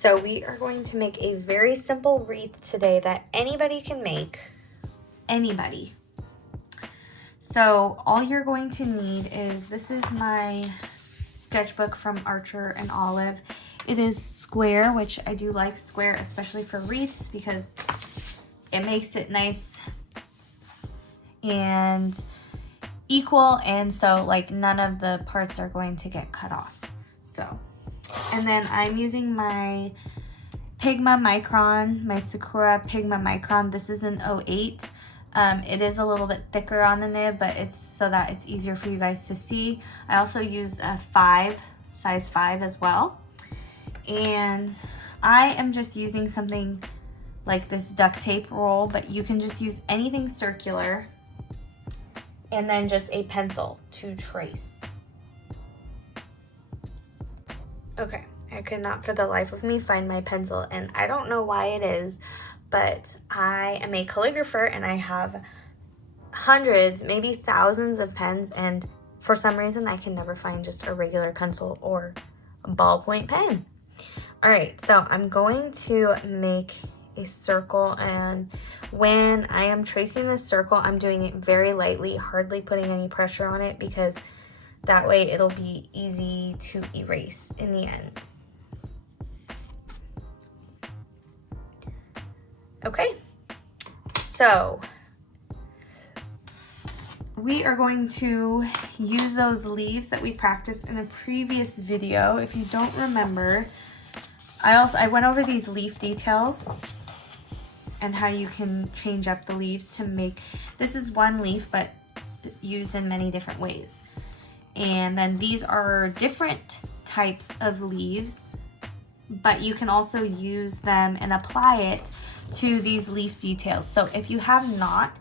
So we are going to make a very simple wreath today that anybody can make. Anybody. So all you're going to need is, this is my sketchbook from Archer and Olive. It is square, which I do like square, especially for wreaths, because it makes it nice and equal, and so like none of the parts are going to get cut off. So, and then I'm using my Pigma Micron, my Sakura Pigma Micron. This is an 08. It is a little bit thicker on the nib, but it's so that it's easier for you guys to see. I also use a size 5 as well. And I am just using something like this duct tape roll, but you can just use anything circular, and then just a pencil to trace. Okay, I could not for the life of me find my pencil, and I don't know why it is, but I am a calligrapher and I have hundreds, maybe thousands of pens, and for some reason I can never find just a regular pencil or a ballpoint pen. All right, so I'm going to make a circle, and when I am tracing this circle, I'm doing it very lightly, hardly putting any pressure on it, because that way it'll be easy to erase in the end. Okay, so we are going to use those leaves that we practiced in a previous video. If you don't remember, I went over these leaf details and how you can change up the leaves to make, this is one leaf but used in many different ways. And then these are different types of leaves, but you can also use them and apply it to these leaf details. So if you have not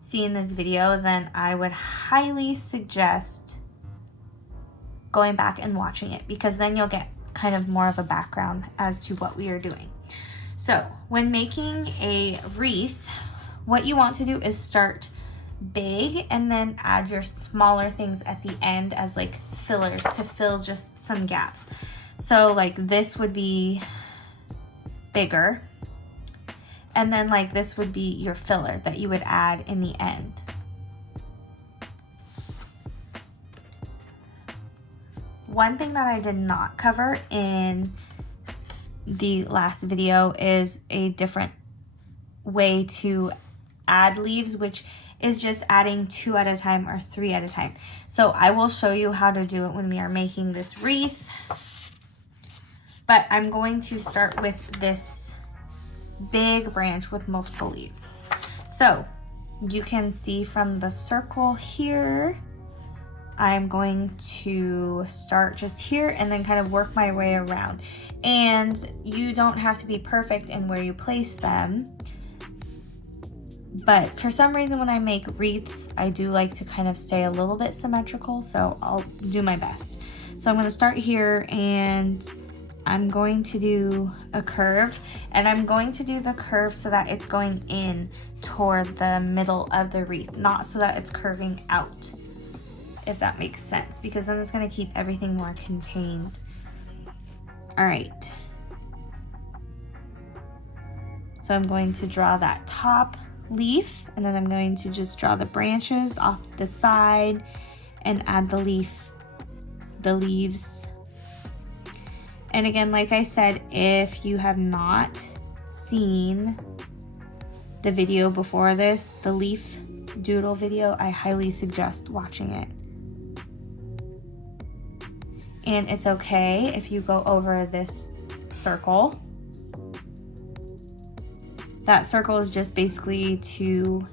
seen this video, then I would highly suggest going back and watching it, because then you'll get kind of more of a background as to what we are doing. So when making a wreath, what you want to do is start big and then add your smaller things at the end as like fillers to fill just some gaps. So like this would be bigger, and then like this would be your filler that you would add in the end. One thing that I did not cover in the last video is a different way to add leaves, which is just adding 2 at a time or 3 at a time. So I will show you how to do it when we are making this wreath, but I'm going to start with this big branch with multiple leaves. So you can see from the circle here, I'm going to start just here and then kind of work my way around. And you don't have to be perfect in where you place them, but for some reason when I make wreaths, I do like to kind of stay a little bit symmetrical, so I'll do my best. So I'm going to start here, and I'm going to do a curve, and I'm going to do the curve so that it's going in toward the middle of the wreath, not so that it's curving out, if that makes sense, because then it's going to keep everything more contained. All right. So I'm going to draw that top leaf, and then I'm going to just draw the branches off the side and add the leaves. And again, like I said, if you have not seen the video before this, the leaf doodle video, I highly suggest watching it. And it's okay if you go over this circle. That circle is just basically to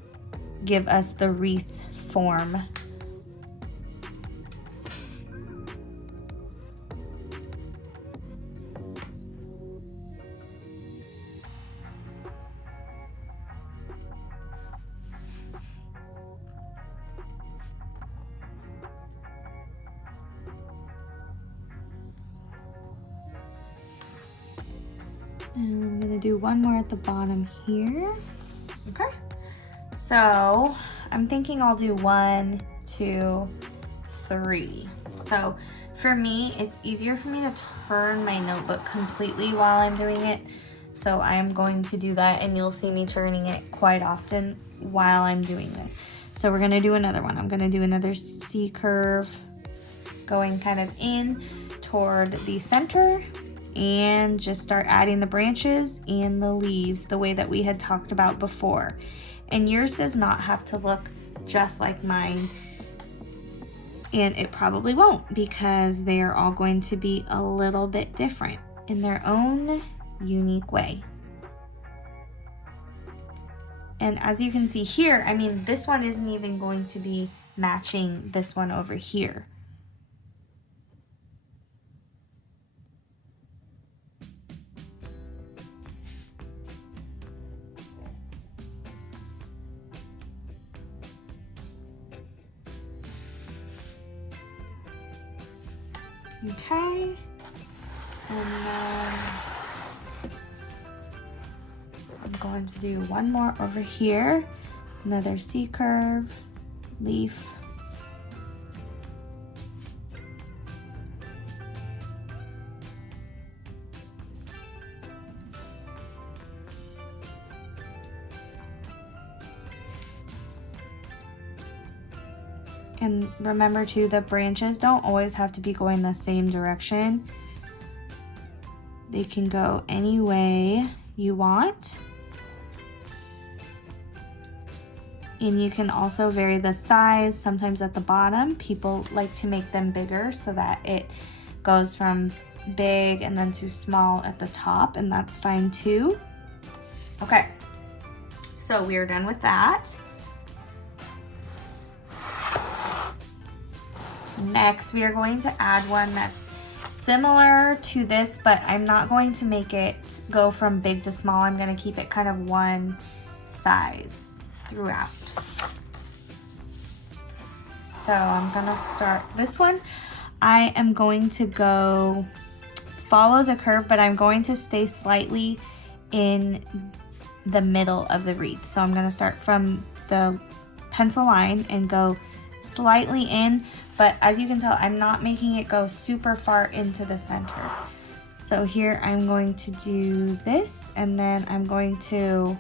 give us the wreath form. And I'm gonna do one more at the bottom here. Okay. So I'm thinking I'll do 1, 2, 3. So For me, it's easier for me to turn my notebook completely while I'm doing it. So I am going to do that, and you'll see me turning it quite often while I'm doing it. So we're gonna do another one. I'm gonna do another C curve going kind of in toward the center, and just start adding the branches and the leaves the way that we had talked about before. And yours does not have to look just like mine. And it probably won't, because they are all going to be a little bit different in their own unique way. And as you can see here, I mean, this one isn't even going to be matching this one over here. Okay, and then I'm going to do one more over here, another C curve, leaf, and remember too, the branches don't always have to be going the same direction. They can go any way you want. And you can also vary the size. Sometimes at the bottom, people like to make them bigger so that it goes from big and then to small at the top, and that's fine too. Okay, so we are done with that. Next, we are going to add one that's similar to this, but I'm not going to make it go from big to small. I'm going to keep it kind of one size throughout. So I'm going to start this one. I am going to go follow the curve, but I'm going to stay slightly in the middle of the wreath. So I'm going to start from the pencil line and go slightly in, but as you can tell, I'm not making it go super far into the center. So here I'm going to do this, and then I'm going to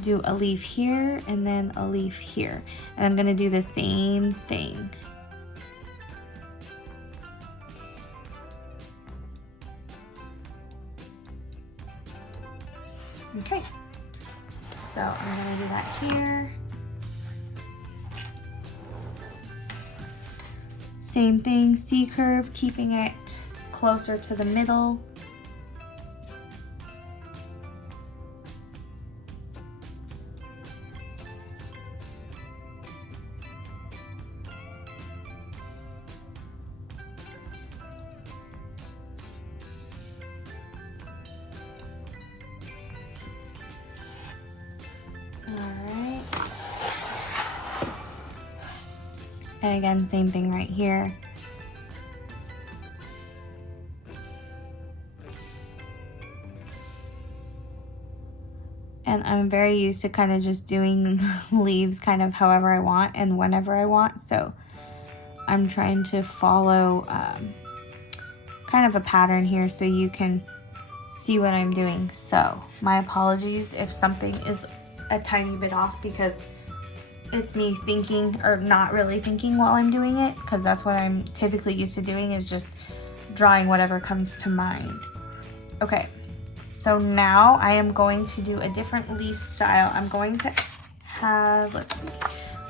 do a leaf here and then a leaf here. And I'm going to do the same thing. Okay, so I'm going to do that here. Same thing, C curve, keeping it closer to the middle. Alright. And again, same thing right here. And I'm very used to kind of just doing leaves kind of however I want and whenever I want. So I'm trying to follow kind of a pattern here so you can see what I'm doing. So my apologies if something is a tiny bit off, because it's me thinking or not really thinking while I'm doing it, because that's what I'm typically used to doing, is just drawing whatever comes to mind. Okay, so now I am going to do a different leaf style. I'm going to have, let's see,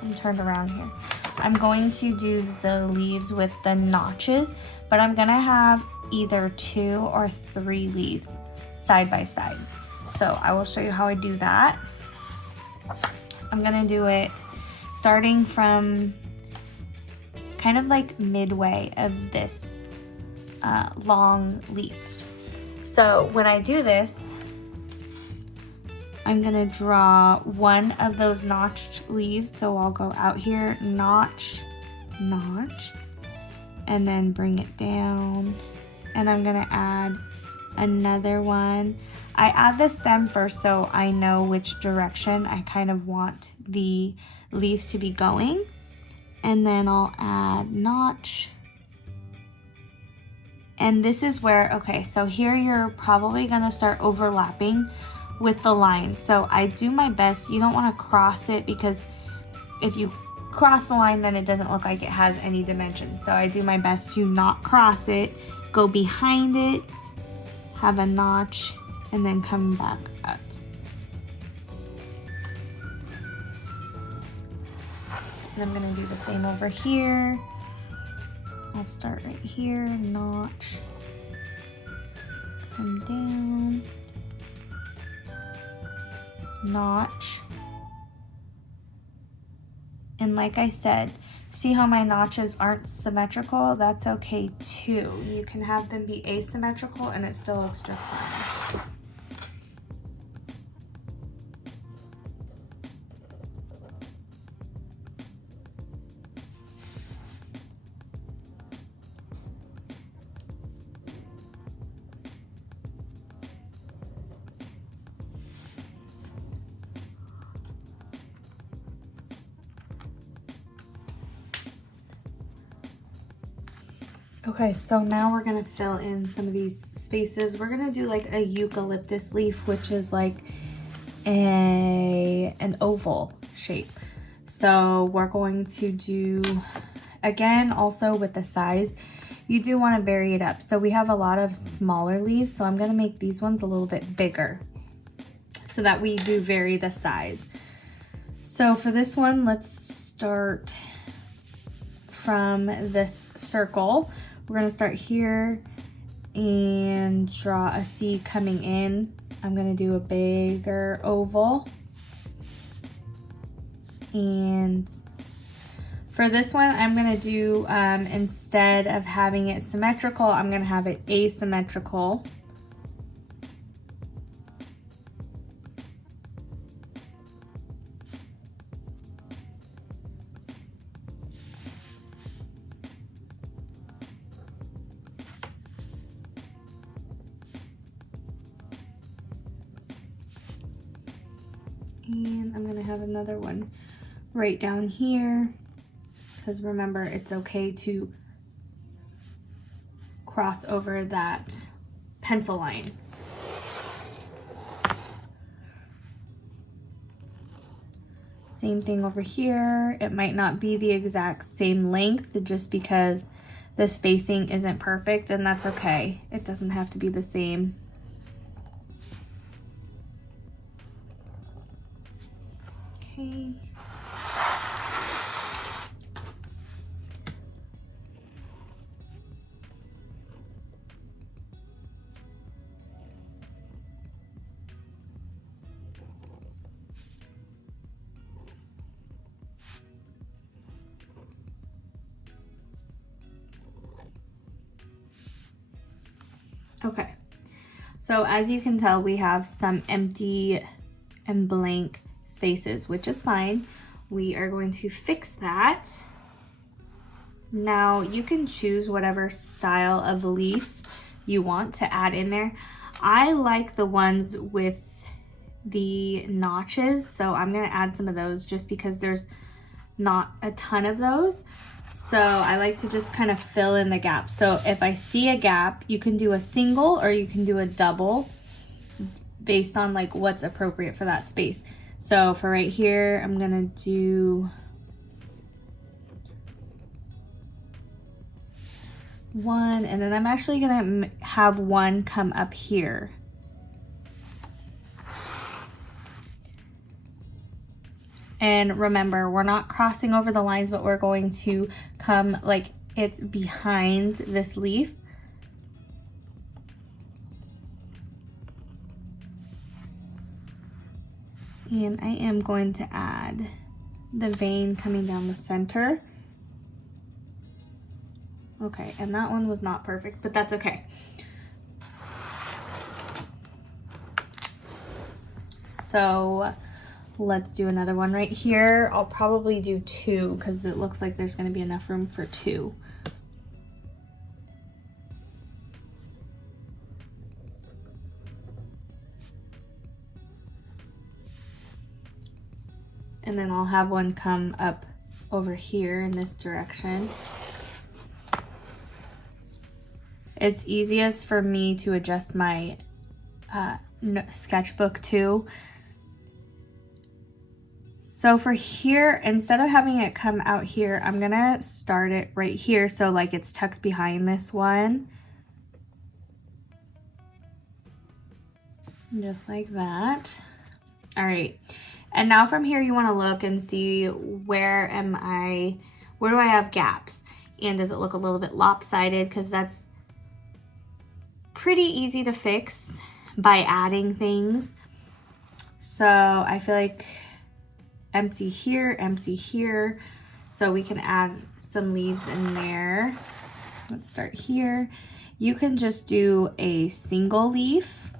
I'm turned around here. I'm going to do the leaves with the notches, but I'm gonna have either 2 or 3 leaves side by side. So I will show you how I do that. I'm gonna do it starting from kind of like midway of this long leaf. So when I do this, I'm gonna draw one of those notched leaves. So I'll go out here, notch, notch, and then bring it down. And I'm gonna add another one. I add the stem first so I know which direction I kind of want the leaf to be going. And then I'll add notch, And this is where, okay, so here you're probably gonna start overlapping with the lines. So I do my best, you don't wanna cross it, because if you cross the line, then it doesn't look like it has any dimension. So I do my best to not cross it, go behind it, have a notch, and then come back up. And I'm gonna do the same over here. I'll start right here, notch, come down, notch. And like I said, see how my notches aren't symmetrical? That's okay too. You can have them be asymmetrical and it still looks just fine. Okay, so now we're gonna fill in some of these spaces. We're gonna do like a eucalyptus leaf, which is like an oval shape. So we're going to do, again, also with the size, you do want to vary it up. So we have a lot of smaller leaves, so I'm gonna make these ones a little bit bigger so that we do vary the size. So for this one, let's start from this circle. We're gonna start here and draw a C coming in. I'm gonna do a bigger oval. And for this one, I'm gonna do, instead of having it symmetrical, I'm gonna have it asymmetrical. And I'm gonna have another one right down here, because remember, it's okay to cross over that pencil line. Same thing over here. It might not be the exact same length just because the spacing isn't perfect, and that's okay. It doesn't have to be the same. Okay. Okay, so as you can tell, we have some empty and blank spaces, which is fine. We are going to fix that. Now you can choose whatever style of leaf you want to add in there. I like the ones with the notches, so I'm gonna add some of those just because there's not a ton of those. So I like to just kind of fill in the gap. So if I see a gap, you can do a single or you can do a double based on like what's appropriate for that space. So for right here, I'm gonna do one, and then I'm actually gonna have one come up here. And remember, we're not crossing over the lines, but we're going to come like it's behind this leaf. And I am going to add the vein coming down the center. Okay, and that one was not perfect, but that's okay. So let's do another one right here. I'll probably do two because it looks like there's going to be enough room for two. And then I'll have one come up over here in this direction. it's easiest for me to adjust my sketchbook too. So for here, instead of having it come out here, I'm gonna start it right here, so like it's tucked behind this one. Just like that. All right, and now from here you wanna look and see where do I have gaps? And does it look a little bit lopsided? Because that's pretty easy to fix by adding things. So I feel like empty here, so we can add some leaves in there. Let's start here. You can just do a single leaf.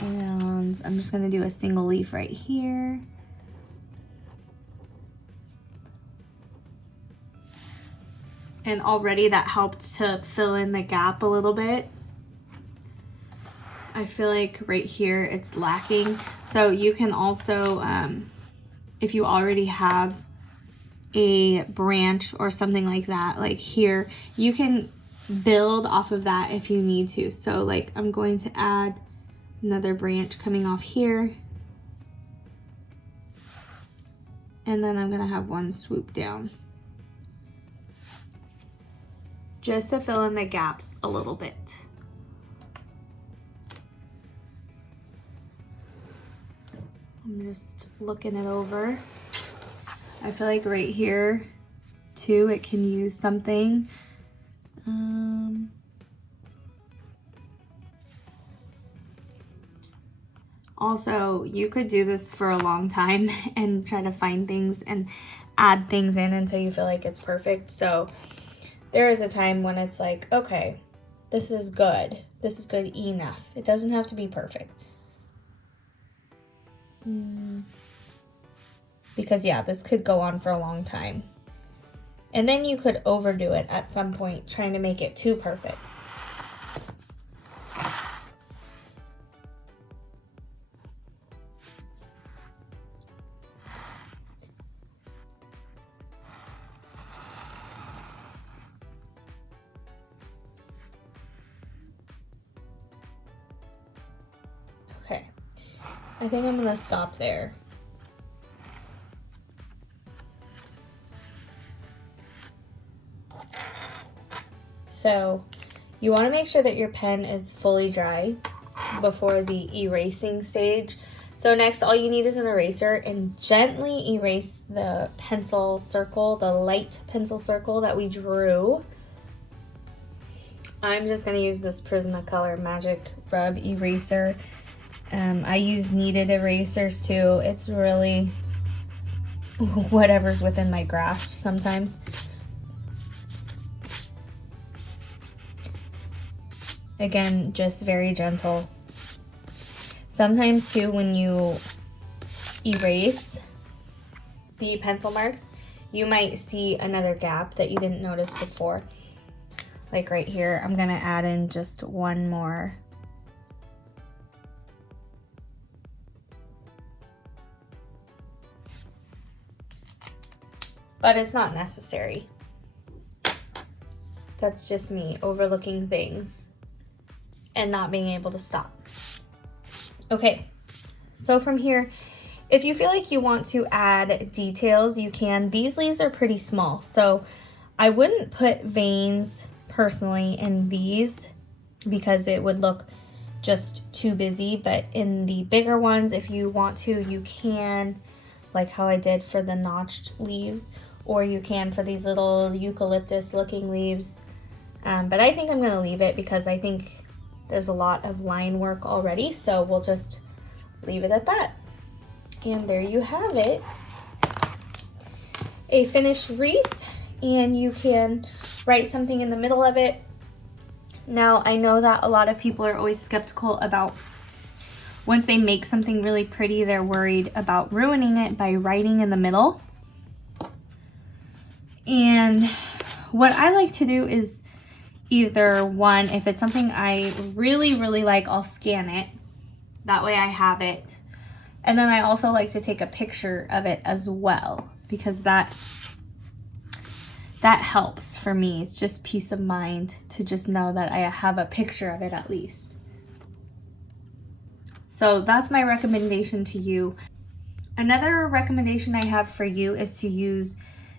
And I'm just gonna do a single leaf right here. And already that helped to fill in the gap a little bit. I feel like right here it's lacking. So you can also, if you already have a branch or something like that, like here, you can build off of that if you need to. So like I'm going to add another branch coming off here. And then I'm gonna have one swoop down, just to fill in the gaps a little bit. I'm just looking it over. I feel like right here too, it can use something. Also, you could do this for a long time and try to find things and add things in until you feel like it's perfect. So there is a time when it's like, okay, this is good. This is good enough. It doesn't have to be perfect. Because yeah, this could go on for a long time. And then you could overdo it at some point, trying to make it too perfect. Okay, I think I'm gonna stop there. So you want to make sure that your pen is fully dry before the erasing stage. So next, all you need is an eraser, and gently erase the pencil circle, the light pencil circle that we drew. I'm just going to use this Prismacolor Magic Rub eraser. I use kneaded erasers too. It's really whatever's within my grasp sometimes. Again, just very gentle. Sometimes too, when you erase the pencil marks, you might see another gap that you didn't notice before. Like right here, I'm gonna add in just one more. But it's not necessary. That's just me overlooking things and not being able to stop. Okay, so from here, if you feel like you want to add details, you can. These leaves are pretty small, so I wouldn't put veins personally in these because it would look just too busy, but in the bigger ones, if you want to, you can, like how I did for the notched leaves, or you can for these little eucalyptus looking leaves. But I think I'm gonna leave it because I think there's a lot of line work already, so we'll just leave it at that. And there you have it, a finished wreath, and you can write something in the middle of it. Now, I know that a lot of people are always skeptical about once they make something really pretty, they're worried about ruining it by writing in the middle. And what I like to do is either one, if it's something I really, really like, I'll scan it. That way I have it. And then I also like to take a picture of it as well. because that helps for me. It's just peace of mind to just know that I have a picture of it at least. So that's my recommendation to you. Another recommendation I have for you is to use,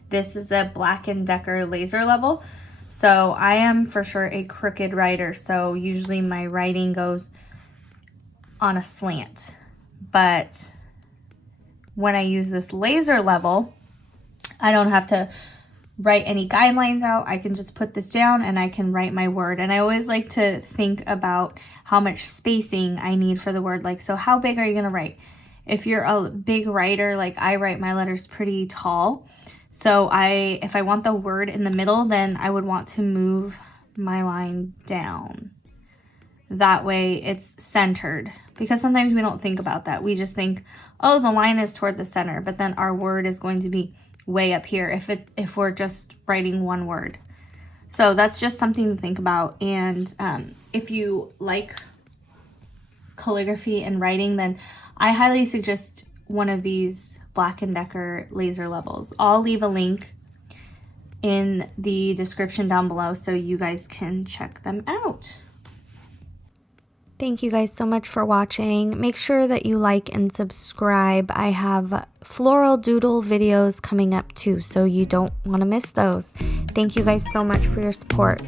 this is a Black & Decker laser level. So I am for sure a crooked writer, so usually my writing goes on a slant. But when I use this laser level, I don't have to write any guidelines out. I can just put this down and I can write my word. And I always like to think about how much spacing I need for the word. Like, so how big are you gonna write? If you're a big writer, like I write my letters pretty tall. So if I want the word in the middle, then I would want to move my line down. That way it's centered, because sometimes we don't think about that. We just think, oh, the line is toward the center, but then our word is going to be way up here if we're just writing one word. So that's just something to think about. And if you like calligraphy and writing, then I highly suggest one of these Black & Decker laser levels. I'll leave a link in the description down below so you guys can check them out. Thank you guys so much for watching. Make sure that you like and subscribe. I have floral doodle videos coming up too, so you don't want to miss those. Thank you guys so much for your support.